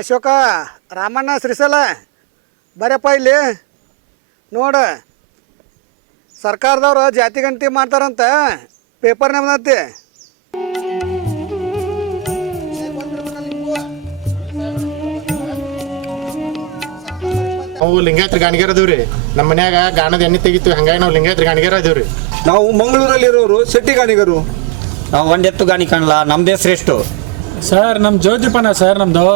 ಅಶೋಕ ರಾಮಣ್ಣ ಶ್ರೀಸಲ ಬರಪ್ಪ ಇಲ್ಲಿ ನೋಡ ಸರ್ಕಾರದವ್ರು ಜಾತಿ ಗಂಟಿ ಮಾಡ್ತಾರಂತ ಪೇಪರ್ ನೆಮ್ಮದಿ ನಾವು ಲಿಂಗಾಯತ್ರಿ ಗಾಣಿಗೆರ ಅದೀವ್ರಿ ನಮ್ಮ ಮನ್ಯಾಗ ಗಾಣದ ಎಣ್ಣೆ ತೆಗಿತು ಹಂಗಾಗಿ ನಾವು ಲಿಂಗಾಯತ್ರಿ ಗಾಣಿಗೆರ ಅದೀವ್ರಿ ನಾವು ಇರೋರು ಸಿಟ್ಟಿ ಗಾಣಿಗರು ನಾವು ಒಂದೆತ್ತು ಗಾಣಿ ಕಾಣಲ್ಲ ನಮ್ದೇ ಶ್ರೇಷ್ಠ ಸರ್ ನಮ್ಮ ಜ್ಯೋತಿಪಣ ಸರ್ ನಮ್ಮದು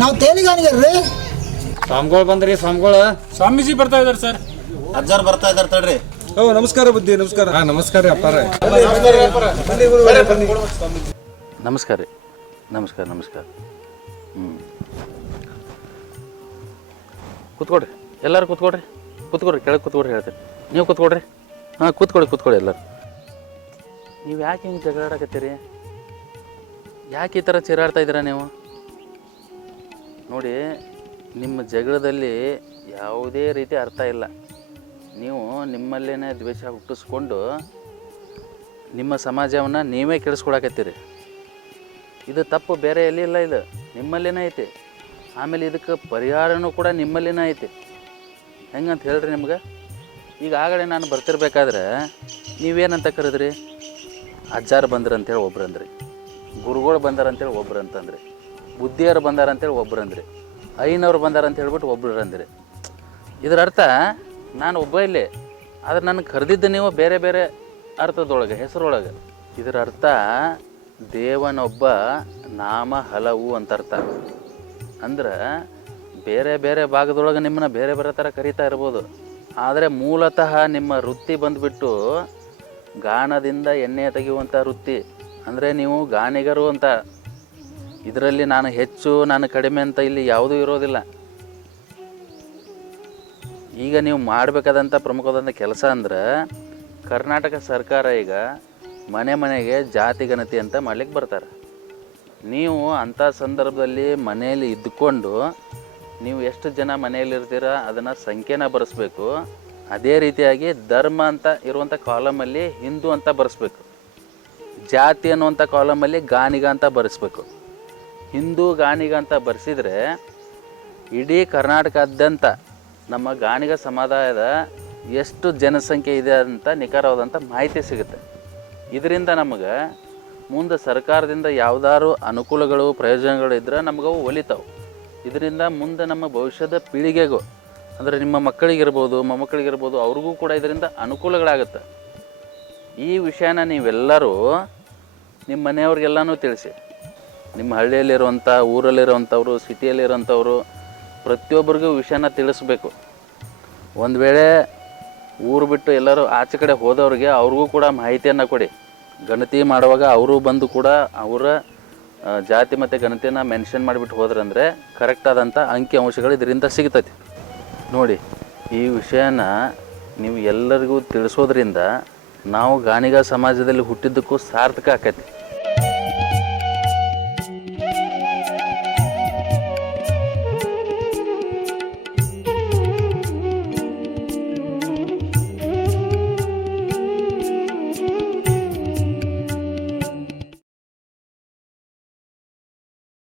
ನಾವು ತೇಲಿಗಾನಿಗರ್ ರೀ ಸ್ವಾಮಿಗಳು ಬಂದ್ರಿ ಸ್ವಾಮಿಗಳು ಸ್ವಾಮೀಜಿ ಬರ್ತಾ ಇದಾರೆ ಸರ್ ಅಜ್ಜಾರ್ ಬರ್ತಾ ಇದಾರೆ ತಡ್ರಿ ಓ ನಮಸ್ಕಾರ ಬುದ್ಧಿ ನಮಸ್ಕಾರ ಹಾ ನಮಸ್ಕಾರ ರೀ ಅಪ್ಪಾರ ನಮಸ್ಕಾರ ರೀ ನಮಸ್ಕಾರ ನಮಸ್ಕಾರ ಹ್ಞೂ ಕೂತ್ಕೊಡ್ರಿ ಎಲ್ಲರೂ ಕೂತ್ಕೊಡ್ರಿ ಕೂತ್ಕೊಡ್ರಿ ಕೆಳಗೆ ಕೂತ್ಕೊಡ್ರಿ ಹೇಳ್ತೀನಿ ನೀವು ಕೂತ್ಕೊಡ್ರಿ ಹಾಂ ಕೂತ್ಕೊಡಿ ಕೂತ್ಕೊಡಿ ಎಲ್ಲರು ನೀವು ಯಾಕೆ ಹಿಂಗೆ ಜಗಳಾಡಕತ್ತೀರಿ ಯಾಕೆ ಈ ಥರ ಚಿರಾಡ್ತಾ ಇದ್ದೀರಾ ನೀವು ನೋಡಿ ನಿಮ್ಮ ಜಗಳದಲ್ಲಿ ಯಾವುದೇ ರೀತಿ ಅರ್ಥ ಇಲ್ಲ ನೀವು ನಿಮ್ಮಲ್ಲೇ ದ್ವೇಷ ಹುಟ್ಟಿಸ್ಕೊಂಡು ನಿಮ್ಮ ಸಮಾಜವನ್ನು ನೀವೇ ಕೆಡಿಸ್ಕೊಡಕತ್ತೀರಿ ಇದು ತಪ್ಪು ಬೇರೆ ಎಲ್ಲಿ ಇಲ್ಲ ಇದು ನಿಮ್ಮಲ್ಲೇ ಐತಿ ಆಮೇಲೆ ಇದಕ್ಕೆ ಪರಿಹಾರನೂ ಕೂಡ ನಿಮ್ಮಲ್ಲಿನೇ ಐತಿ ಹೆಂಗಂತ ಹೇಳ್ರಿ ನಿಮ್ಗೆ ಈಗ ಆಗಡೆ ನಾನು ಬರ್ತಿರ್ಬೇಕಾದ್ರೆ ನೀವೇನಂತ ಕರೆದ್ರಿ ಅಜ್ಜಾರು ಬಂದ್ರಂತೇಳಿ ಒಬ್ರು ಅಂದ್ರಿ ಗುರುಗಳು ಬಂದಾರಂತೇಳಿ ಒಬ್ರು ಅಂತಂದ್ರಿ ಬುದ್ಧಿಯವರು ಬಂದಾರ ಅಂತೇಳಿ ಒಬ್ರು ಅಂದ್ರಿ ಐನವ್ರು ಬಂದಾರ ಅಂತ ಹೇಳ್ಬಿಟ್ಟು ಒಬ್ರು ಅಂದ್ರಿ ಇದರ ಅರ್ಥ ನಾನು ಒಬ್ಬ ಇಲ್ಲಿ ಆದ್ರೆ ನನ್ನ ಕರೆದಿದ್ದು ನೀವು ಬೇರೆ ಬೇರೆ ಅರ್ಥದೊಳಗೆ ಹೆಸರೊಳಗೆ ಇದರ ಅರ್ಥ ದೇವನೊಬ್ಬ ನಾಮ ಹಲವು ಅಂತ ಅರ್ಥ ಅಂದ್ರೆ ಬೇರೆ ಬೇರೆ ಭಾಗದೊಳಗೆ ನಿಮ್ಮನ್ನ ಬೇರೆ ಬೇರೆ ಥರ ಕರಿತಾ ಇರ್ಬೋದು ಆದರೆ ಮೂಲತಃ ನಿಮ್ಮ ವೃತ್ತಿ ಬಂದುಬಿಟ್ಟು ಗಾನದಿಂದ ಎಣ್ಣೆ ತೆಗೆಯುವಂಥ ವೃತ್ತಿ ಅಂದರೆ ನೀವು ಗಾನಿಗರು ಅಂತ ಇದರಲ್ಲಿ ನಾನು ಹೆಚ್ಚು ನಾನು ಕಡಿಮೆ ಅಂತ ಇಲ್ಲಿ ಯಾವುದೂ ಇರೋದಿಲ್ಲ ಈಗ ನೀವು ಮಾಡಬೇಕಾದಂಥ ಪ್ರಮುಖವಾದಂಥ ಕೆಲಸ ಅಂದರೆ ಕರ್ನಾಟಕ ಸರ್ಕಾರ ಈಗ ಮನೆ ಮನೆಗೆ ಜಾತಿ ಗಣತಿ ಅಂತ ಮಾಡ್ಲಿಕ್ಕೆ ಬರ್ತಾರೆ ನೀವು ಅಂಥ ಸಂದರ್ಭದಲ್ಲಿ ಮನೆಯಲ್ಲಿ ಇದ್ದುಕೊಂಡು ನೀವು ಎಷ್ಟು ಜನ ಮನೆಯಲ್ಲಿರ್ತೀರ ಅದನ್ನು ಸಂಖ್ಯೆನ ಬರೆಸ್ಬೇಕು ಅದೇ ರೀತಿಯಾಗಿ ಧರ್ಮ ಅಂತ ಇರುವಂಥ ಕಾಲಮಲ್ಲಿ ಹಿಂದೂ ಅಂತ ಬರೆಸ್ಬೇಕು ಜಾತಿ ಅನ್ನುವಂಥ ಕಾಲಮಲ್ಲಿ ಗಾನಿಗ ಅಂತ ಬರೆಸ್ಬೇಕು ಹಿಂದೂ ಅಂತ ಬರ್ಸಿದ್ರೆ ಇಡೀ ಕರ್ನಾಟಕದಾದ್ಯಂತ ನಮ್ಮ ಗಾನಿಗ ಸಮುದಾಯದ ಎಷ್ಟು ಜನಸಂಖ್ಯೆ ಇದೆ ಅಂತ ನಿಖರವಾದಂಥ ಮಾಹಿತಿ ಸಿಗುತ್ತೆ ಇದರಿಂದ ನಮಗೆ ಮುಂದೆ ಸರ್ಕಾರದಿಂದ ಯಾವ್ದಾದ್ರು ಅನುಕೂಲಗಳು ಪ್ರಯೋಜನಗಳು ಇದ್ರೆ ಅವು ಒಲಿತಾವೆ ಇದರಿಂದ ಮುಂದೆ ನಮ್ಮ ಭವಿಷ್ಯದ ಪೀಳಿಗೆಗೂ ಅಂದರೆ ನಿಮ್ಮ ಮಕ್ಕಳಿಗಿರ್ಬೋದು ಮೊಮ್ಮಕ್ಕಳಿಗಿರ್ಬೋದು ಅವ್ರಿಗೂ ಕೂಡ ಇದರಿಂದ ಅನುಕೂಲಗಳಾಗುತ್ತೆ ಈ ವಿಷಯನ ನೀವೆಲ್ಲರೂ ನಿಮ್ಮ ಮನೆಯವ್ರಿಗೆಲ್ಲನೂ ತಿಳಿಸಿ ನಿಮ್ಮ ಹಳ್ಳಿಯಲ್ಲಿರುವಂಥ ಊರಲ್ಲಿರುವಂಥವ್ರು ಸಿಟಿಯಲ್ಲಿರುವಂಥವ್ರು ಪ್ರತಿಯೊಬ್ಬರಿಗೂ ವಿಷಯನ ತಿಳಿಸ್ಬೇಕು ಒಂದು ವೇಳೆ ಊರು ಬಿಟ್ಟು ಎಲ್ಲರೂ ಆಚೆ ಕಡೆ ಹೋದವ್ರಿಗೆ ಅವ್ರಿಗೂ ಕೂಡ ಮಾಹಿತಿಯನ್ನು ಕೊಡಿ ಗಣತಿ ಮಾಡುವಾಗ ಅವರು ಬಂದು ಕೂಡ ಅವರ ಜಾತಿ ಮತ್ತು ಗಣತಿನ ಮೆನ್ಷನ್ ಮಾಡಿಬಿಟ್ಟು ಹೋದ್ರಂದರೆ ಕರೆಕ್ಟಾದಂಥ ಅಂಕಿ ಅಂಶಗಳು ಇದರಿಂದ ಸಿಗ್ತೈತಿ ನೋಡಿ ಈ ವಿಷಯನ ನೀವು ಎಲ್ಲರಿಗೂ ತಿಳಿಸೋದ್ರಿಂದ ನಾವು ಗಾಣಿಗ ಸಮಾಜದಲ್ಲಿ ಹುಟ್ಟಿದ್ದಕ್ಕೂ ಸಾರ್ಥಕ ಆಕೈತಿ